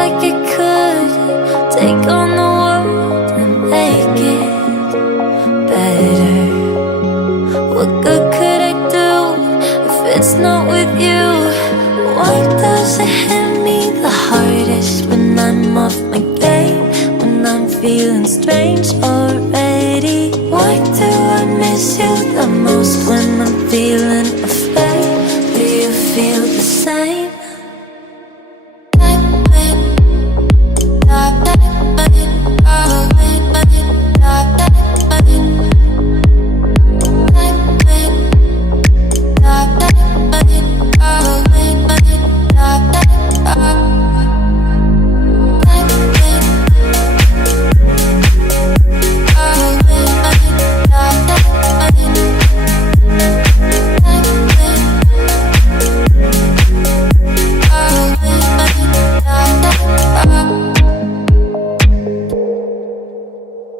like it could take on the world and make it better. What good could I do if it's not with you? Why does it hit me the hardest when I'm off my game, when I'm feeling strange already? Why do I miss you the most when I'm feeling afraid? Do you feel the same?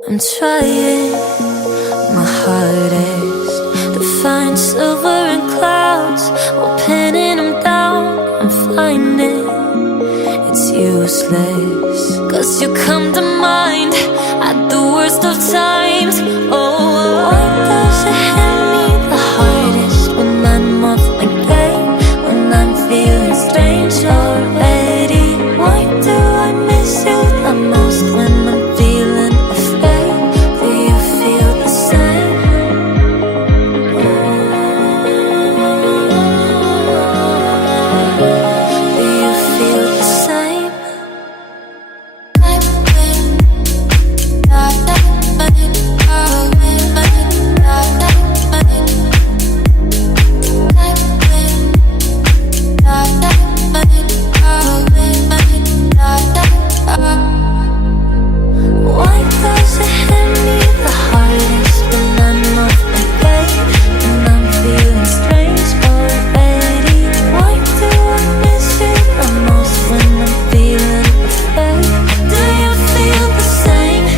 I'm trying my hardest to find silver in clouds while pinning them down. I'm finding it's useless, 'cause you come to mind at the worst of times. Oh, why does it hit me the hardest when I'm off my game, when I'm feeling strange already? Why do I miss you the most when I'm feeling afraid? Do you feel the same? Do you feel the same? Why does it hit me the hardest when I'm off my game, when I'm feeling strange already? Why do I miss you the most when I'm feeling afraid? Do you feel the same?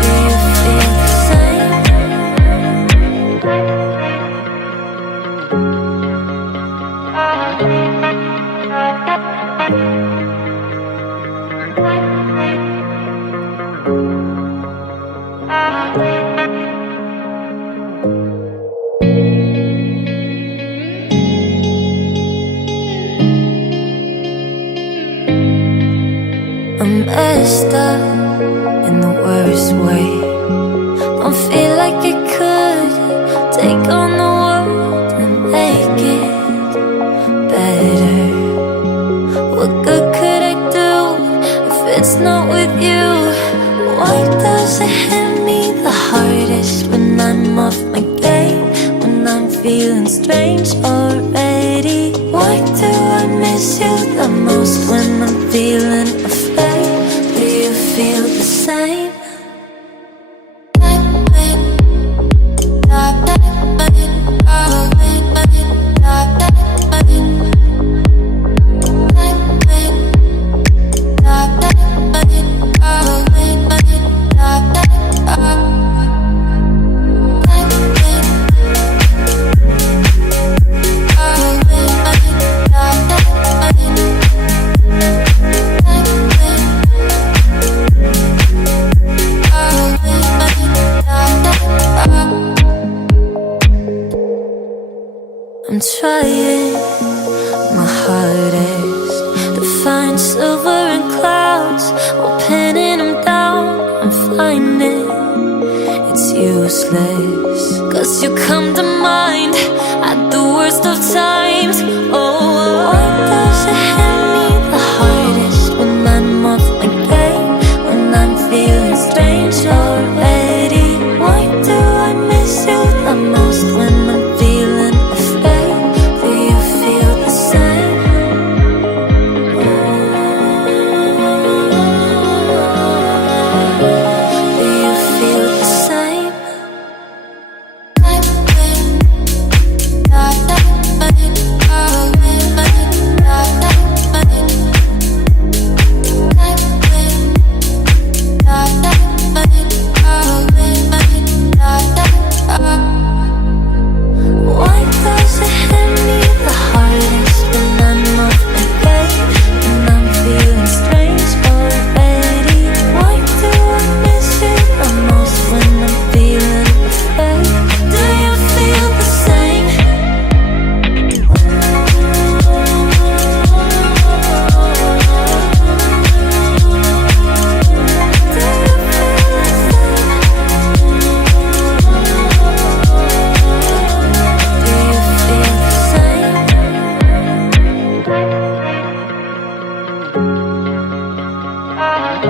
Do you feel the I'm messed up in the worst way. Don't feel like it could take on the world and make it better. What good could I do if it's not with you? Why does it hit me the hardest when I'm off my game, when I'm feeling strange already? Why do I miss you the most when I'm feeling afraid? Do you feel the same? I'm trying my hardest to find silver in clouds while pinning them down. I'm finding it's useless, 'cause you come to mind at the worst of times. Oh, why does it hit me the hardest when I'm off my game, when I'm feeling strange already? Why do I miss you the most when I'm feeling afraid? Do you feel the same? Do you feel the same? I'm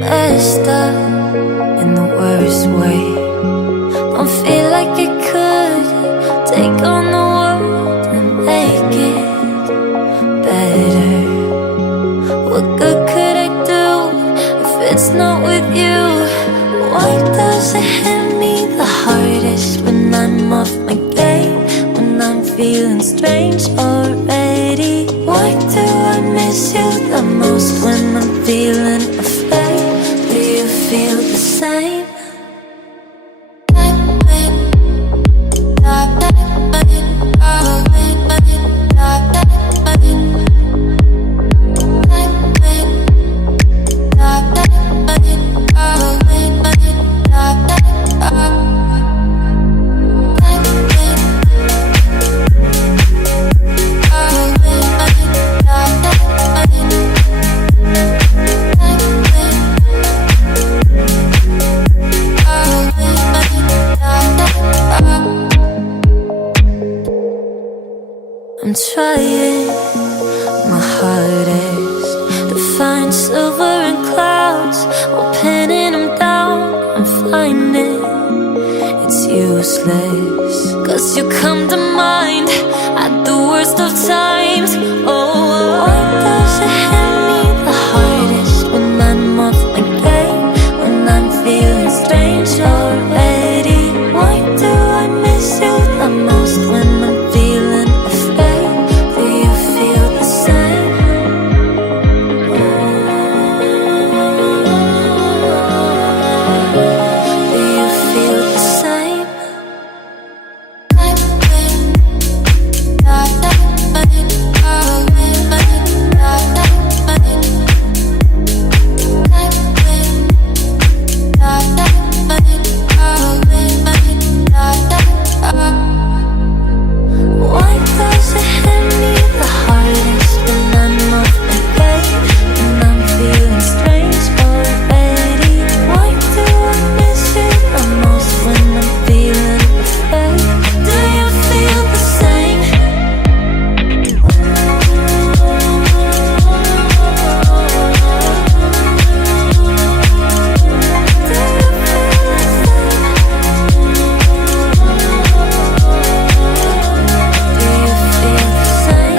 messed up in the worst way. Don't feel like I could take on the world and make it better. What good could I do if it's not with you? Why does it hit me the hardest when I'm off my game? When I'm feeling strange already? Why do I miss you the most when I'm feeling afraid? Do you feel the same? I'm trying my hardest to find silver in clouds while pinning them down. I'm finding it's useless, 'cause you come to mind at the worst of times. Oh, why does it hit me the hardest when I'm off my game? When I'm feeling strange already? Why do I miss you the most when I'm feeling afraid? Do you feel the same? Do you feel the same? Why does it hit me the hardest when I'm off my game? When I'm feeling strange already? Why do I miss you the most when I'm feeling afraid? Do you feel the same? Do you feel the same?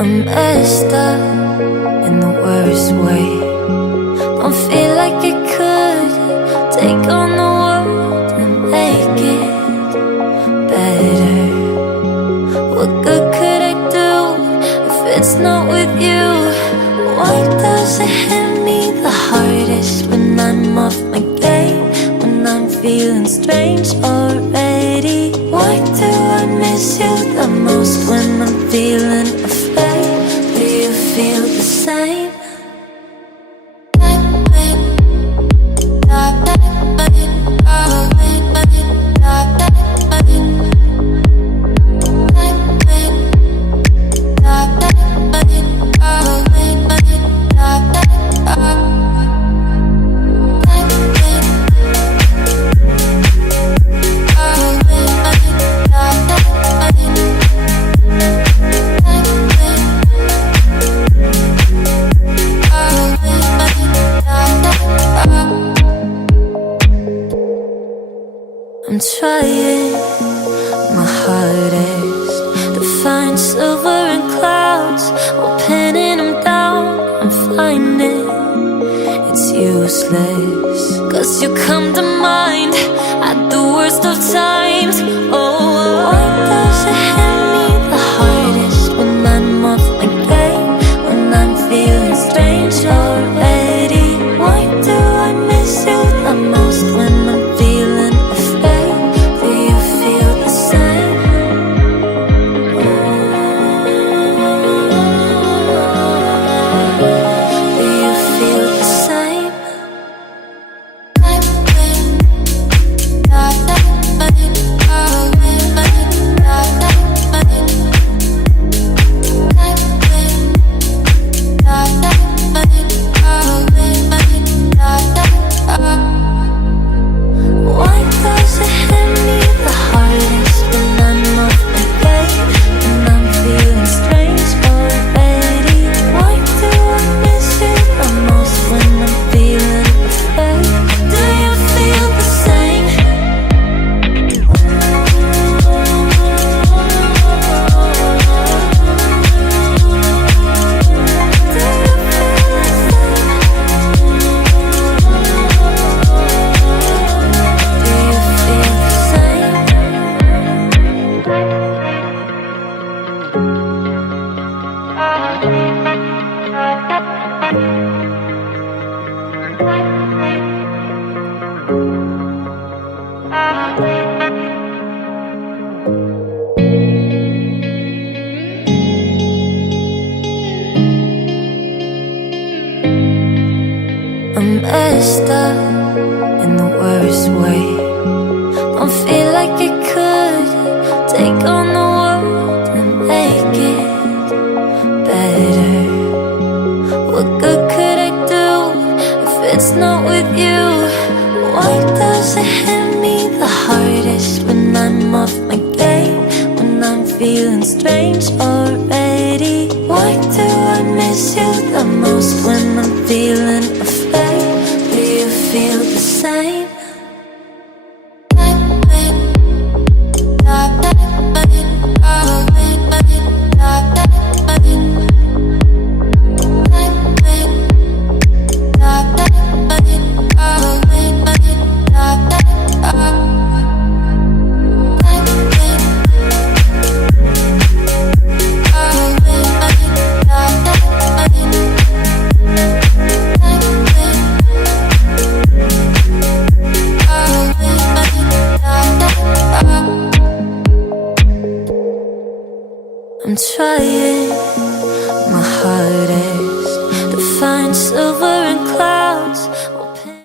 I'm messed up in the worst way. Don't feel like I could take on the world and make it better. What good could I do if it's not with you? Why does it hit me the hardest when I'm off my game? When I'm feeling strange already? Why do I miss you the most when I'm feeling afraid? Do you feel the same? I'm trying my hardest to find silver in clouds while pinning them down. I'm finding it's useless, 'cause you come to mind at the worst of times. Oh, why does it hit me the hardest when I'm off my game? When I'm feeling strange already? Why do I miss you the most? in the worst way. Don't feel like it could take on the world and make it better. What good could I do if it's not with you? Why does it hit me the hardest when I'm off my game? When I'm feeling strange already? Why do I miss you the most when I'm feeling afraid? Do you feel the same? I'm trying